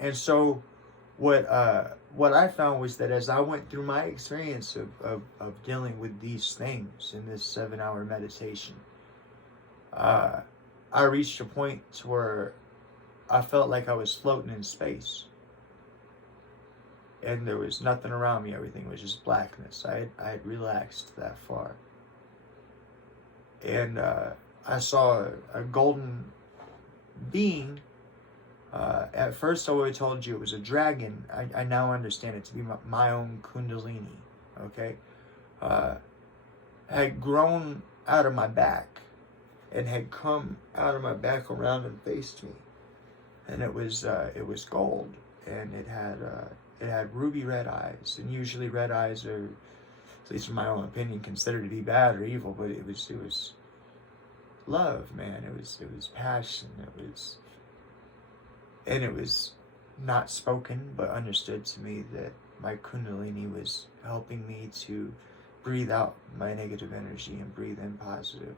And so what I found was that as I went through my experience of dealing with these things in this 7-hour meditation, I reached a point to where I felt like I was floating in space. And there was nothing around me. Everything was just blackness. I had relaxed that far. And I saw a golden being. At first I would have told you it was a dragon. I now understand it to be my own Kundalini. Okay? Had grown out of my back. And had come out of my back around and faced me. And it was gold. And it had ruby red eyes. And usually red eyes are, at least in my own opinion, considered to be bad or evil, but it was love, man. It was passion. It was not spoken, but understood to me that my Kundalini was helping me to breathe out my negative energy and breathe in positive.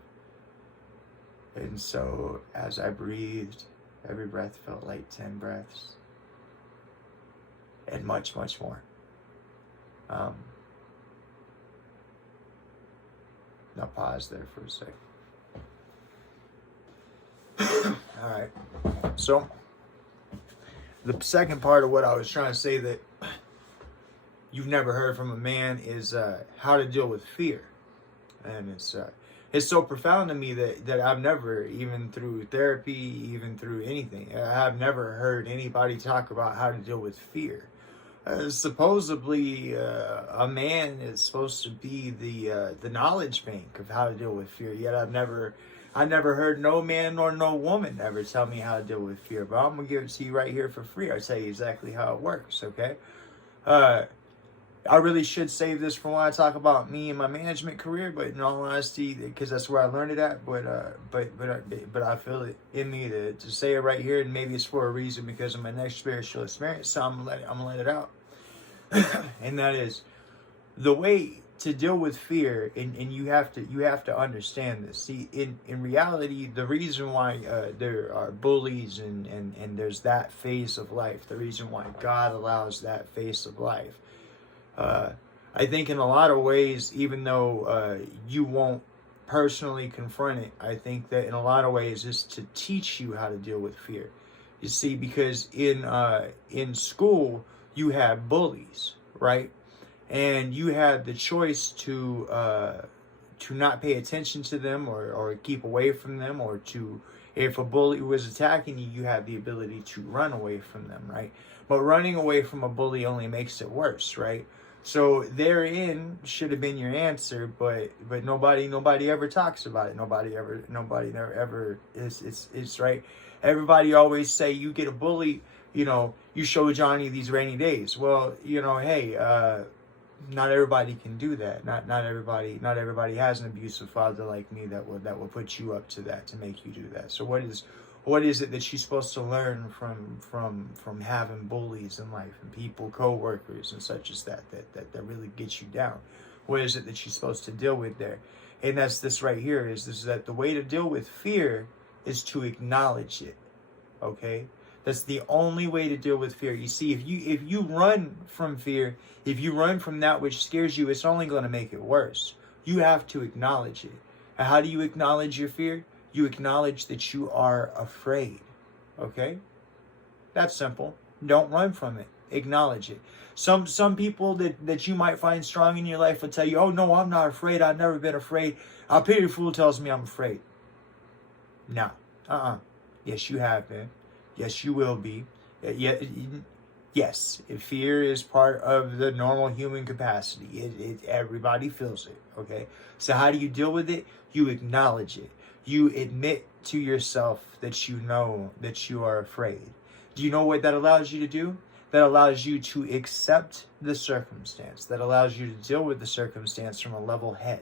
And so as I breathed, every breath felt like 10 breaths. And much, much more. Now pause there for a second. All right. So the second part of what I was trying to say that you've never heard from a man is how to deal with fear. And it's so profound to me that I've never, even through therapy, even through anything, I've never heard anybody talk about how to deal with fear. Supposedly, a man is supposed to be the knowledge bank of how to deal with fear. Yet I've never heard no man nor no woman ever tell me how to deal with fear. But I'm gonna give it to you right here for free. I'll tell you exactly how it works. Okay. I really should save this for when I talk about me and my management career, but in all honesty, because that's where I learned it at. But I feel it in me to say it right here, and maybe it's for a reason because of my next spiritual experience. So I'm gonna let it out, and that is the way to deal with fear. And you have to understand this. See, in reality, the reason why there are bullies and there's that phase of life, the reason why God allows that phase of life. I think in a lot of ways, even though you won't personally confront it, I think that in a lot of ways is to teach you how to deal with fear. You see, because in school you have bullies, right? And you have the choice to not pay attention to them or keep away from them, or to, if a bully was attacking you, you have the ability to run away from them, right? But running away from a bully only makes it worse, right? So therein should have been your answer, but nobody ever talks about it. Nobody ever it's right. Everybody always say, you get a bully, you show Johnny these rainy days. Well, hey, not everybody can do that. Not everybody has an abusive father like me that will put you up to that, to make you do that. So what is it that she's supposed to learn from having bullies in life and people, co-workers and such as that really gets you down? What is it that she's supposed to deal with there? And that's this right here, is that the way to deal with fear is to acknowledge it. Okay? That's the only way to deal with fear. You see, if you run from fear, if you run from that which scares you, it's only going to make it worse. You have to acknowledge it. And how do you acknowledge your fear? You acknowledge that you are afraid. Okay? That's simple. Don't run from it. Acknowledge it. Some people that you might find strong in your life will tell you, oh no, I'm not afraid. I've never been afraid. A pity fool tells me I'm afraid. No. Yes, you have been. Yes, you will be. Yes, fear is part of the normal human capacity. Everybody feels it. Okay? So how do you deal with it? You acknowledge it. You admit to yourself that you know that you are afraid. Do you know what that allows you to do? That allows you to accept the circumstance. That allows you to deal with the circumstance from a level head.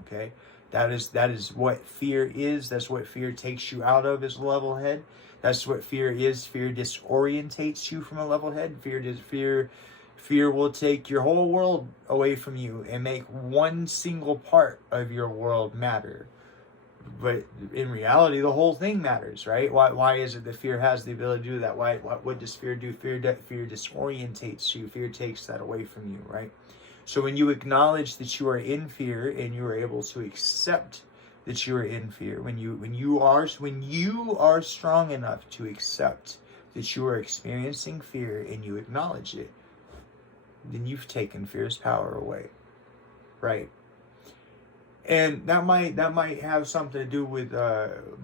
Okay? That is what fear is. That's what fear takes you out of, is a level head. That's what fear is. Fear disorientates you from a level head. Fear will take your whole world away from you and make one single part of your world matter. But in reality, the whole thing matters, right? Why is it that fear has the ability to do that? What does fear do? Fear disorientates you. Fear takes that away from you, right? So when you acknowledge that you are in fear and you are able to accept that you are in fear, when you are strong enough to accept that you are experiencing fear and you acknowledge it, then you've taken fear's power away, right? And that might have something to do with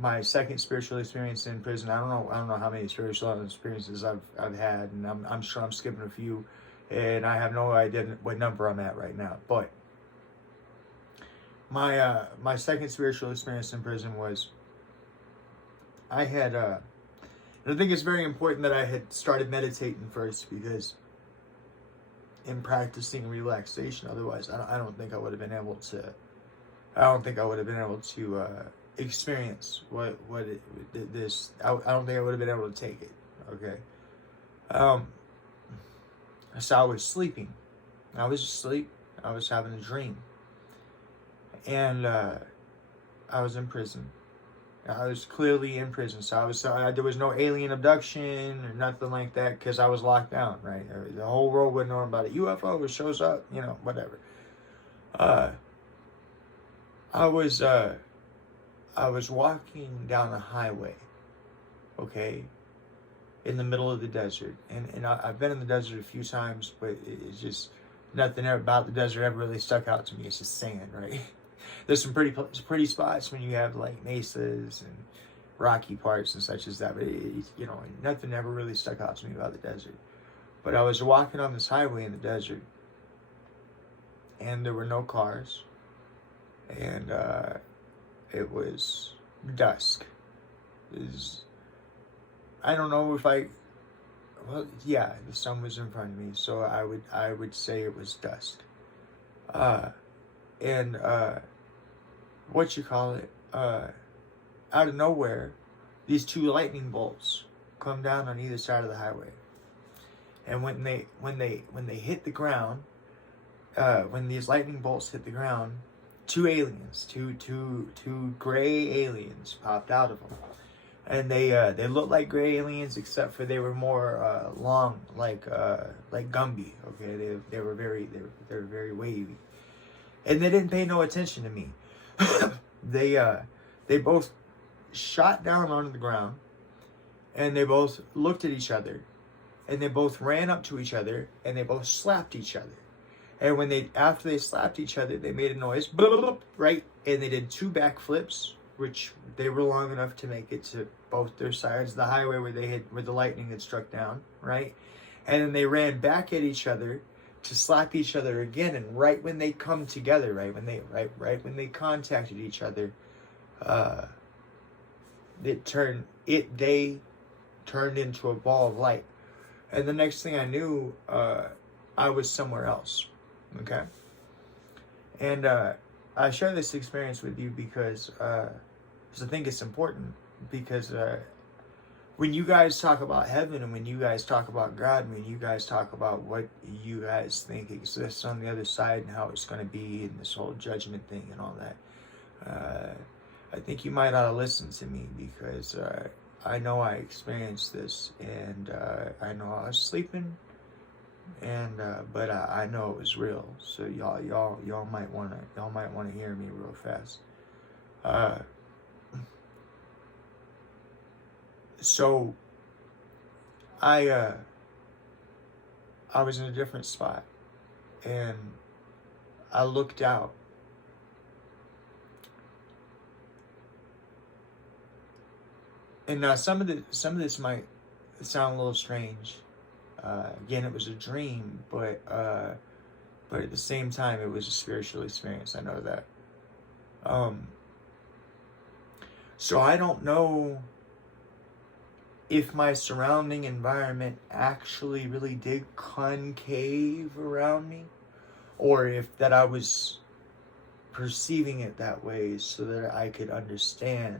my second spiritual experience in prison. I don't know how many spiritual experiences I've had, and I'm sure I'm skipping a few, and I have no idea what number I'm at right now. But my second spiritual experience in prison was I had and I think it's very important that I had started meditating first, because in practicing relaxation, otherwise I don't think I would have been able to. I don't think I would have been able to experience this. I don't think I would have been able to take it. Okay. So I was sleeping. I was asleep. I was having a dream, and I was in prison. I was clearly in prison. So there was no alien abduction or nothing like that, because I was locked down. Right. The whole world wouldn't know about it. UFO shows up. Whatever. I was walking down a highway, okay, in the middle of the desert, and I've been in the desert a few times, but it's just nothing about the desert ever really stuck out to me. It's just sand, right? There's some pretty spots when you have like mesas and rocky parts and such as that, but nothing ever really stuck out to me about the desert. But I was walking on this highway in the desert, and there were no cars. And it was dusk. I don't know if the sun was in front of me, so I would say it was dusk. And out of nowhere, these two lightning bolts come down on either side of the highway. And when they hit the ground, when these lightning bolts hit the ground, two gray aliens popped out of them, and they looked like gray aliens, except for they were more long, like Gumby. Okay, they were very wavy, and they didn't pay no attention to me. They both shot down onto the ground, and they both looked at each other, and they both ran up to each other, and they both slapped each other. And after they slapped each other, they made a noise, right? And they did two backflips, which they were long enough to make it to both their sides of the highway where the lightning had struck down, right? And then they ran back at each other to slap each other again. And right when they come together, right when they contacted each other, they turned into a ball of light. And the next thing I knew, I was somewhere else. Okay, and I share this experience with you because I think it's important, because when you guys talk about heaven, and when you guys talk about God, and when you guys talk about what you guys think exists on the other side and how it's going to be, and this whole judgment thing and all that, I think you might ought to listen to me, because I know I experienced this, and I know I was sleeping. And but I know it was real, so y'all might wanna hear me real fast. So I was in a different spot, and I looked out, and now some of this might sound a little strange. Again, it was a dream, but at the same time, it was a spiritual experience. I know that. So I don't know if my surrounding environment actually really did concave around me, or if that I was perceiving it that way so that I could understand,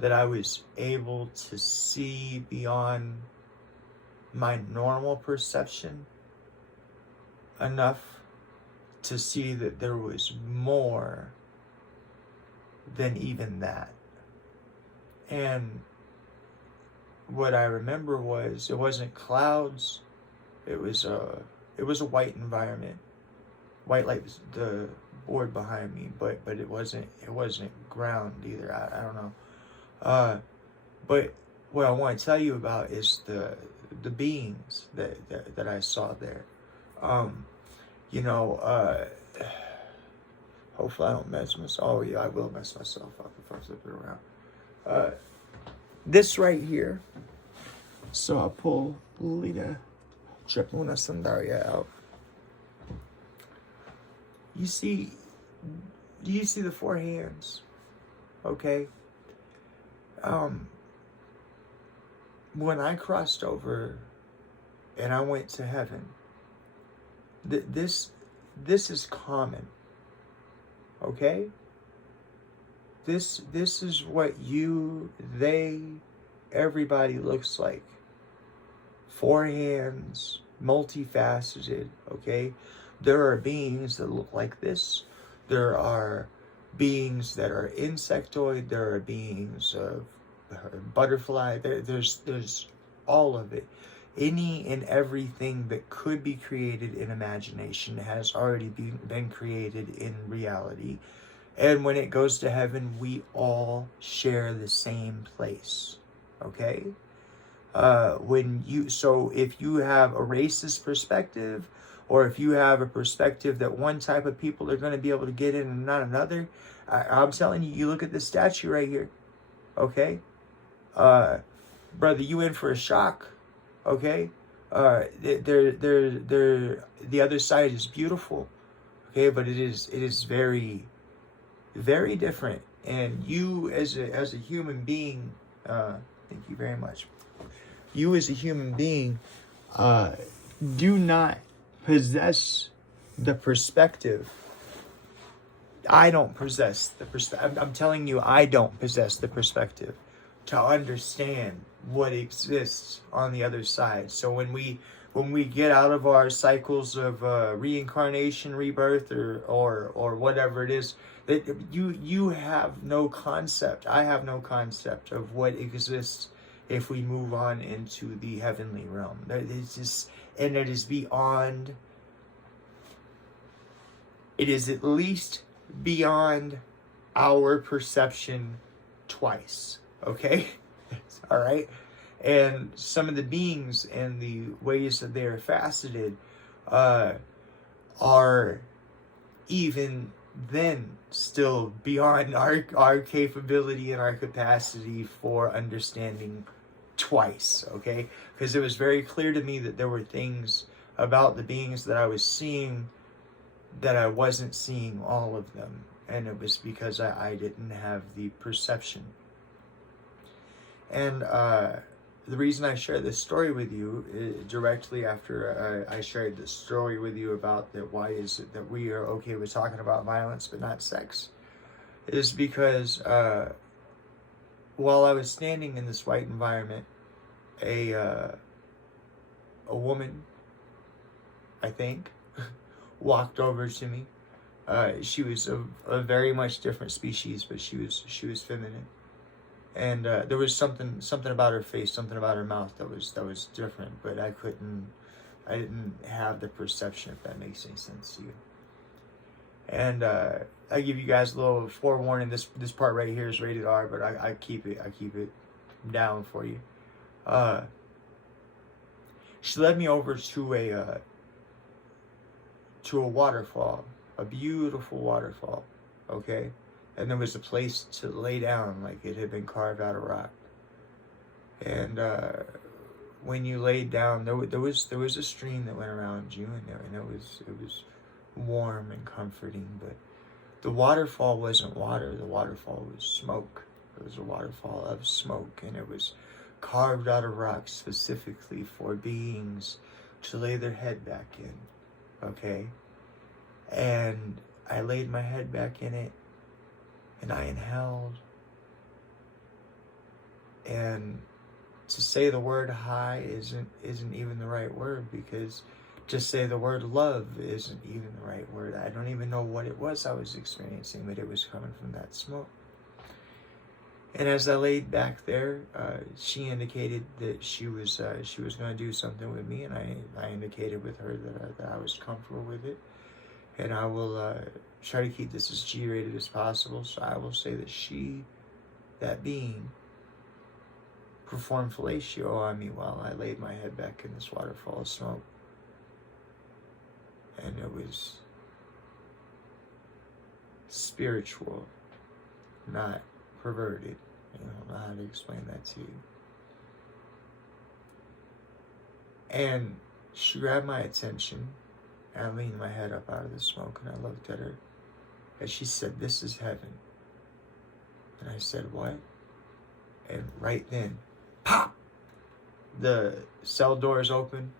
that I was able to see beyond my normal perception enough to see that there was more than even that. And what I remember was, it wasn't clouds, it was a white environment, white like the board behind me, but it wasn't ground either. I don't know. But what I want to tell you about is the beings that I saw there. Hopefully I don't mess myself. Oh yeah, I will mess myself up if I flip it around. This right here. So I'll pull Lita Tripuna Sandaria out. You see the four hands? Okay. When I crossed over and I went to heaven, this is common. Okay? This is what everybody looks like. Four hands, multifaceted, okay? There are beings that look like this. There are beings that are insectoid. There are beings of butterfly. There's all of it. Any and everything that could be created in imagination has already been created in reality. And when it goes to heaven, we all share the same place. Okay? So if you have a racist perspective, or if you have a perspective that one type of people are going to be able to get in and not another, I'm telling you, you look at this statue right here. Okay? Brother, you in for a shock. Okay? The other side is beautiful. Okay? But it is very, very different. And you as a human being, thank you very much. You as a human being, do not possess the perspective. I don't possess the perspective. I'm telling you, I don't possess the perspective to understand what exists on the other side. So when we get out of our cycles of reincarnation, rebirth, or whatever it is, that you have no concept. I have no concept of what exists if we move on into the heavenly realm. It's just, and it is beyond. It is at least beyond our perception twice. Okay? All right? And some of the beings and the ways that they are faceted are even then still beyond our capability and our capacity for understanding twice. Okay? Because it was very clear to me that there were things about the beings that I was seeing that I wasn't seeing all of them. And it was because I didn't have the perception. And the reason I share this story with you directly after I shared this story with you about that, why is it that we are okay with talking about violence but not sex, is because while I was standing in this white environment, a woman, I think, walked over to me. She was a very much different species, but she was feminine. And there was something about her face, something about her mouth that was different, but I didn't have the perception, if that makes any sense to you. And I give you guys a little forewarning. This part right here is rated R, but I keep it down for you. She led me over to a waterfall, a beautiful waterfall. Okay. And there was a place to lay down, like it had been carved out of rock. And when you laid down, there was a stream that went around you, and it was warm and comforting. But the waterfall wasn't water. The waterfall was smoke. It was a waterfall of smoke, and it was carved out of rock specifically for beings to lay their head back in. Okay, and I laid my head back in it. And I inhaled. And to say the word high isn't even the right word, because to say the word love isn't even the right word. I don't even know what it was I was experiencing, but it was coming from that smoke. And as I laid back there, she indicated that she was going to do something with me, and I indicated with her that I was comfortable with it, and I will try to keep this as G-rated as possible. So I will say that she, that being, performed fellatio on me while I laid my head back in this waterfall of smoke, and it was spiritual, not perverted. I don't know how to explain that to you. And she grabbed my attention, and I leaned my head up out of the smoke, and I looked at her, and she said, "This is heaven." And I said, "What?" And right then, pop! The cell doors open,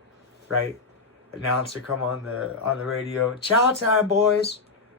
right? Announcer come on the radio. "Chow time, boys.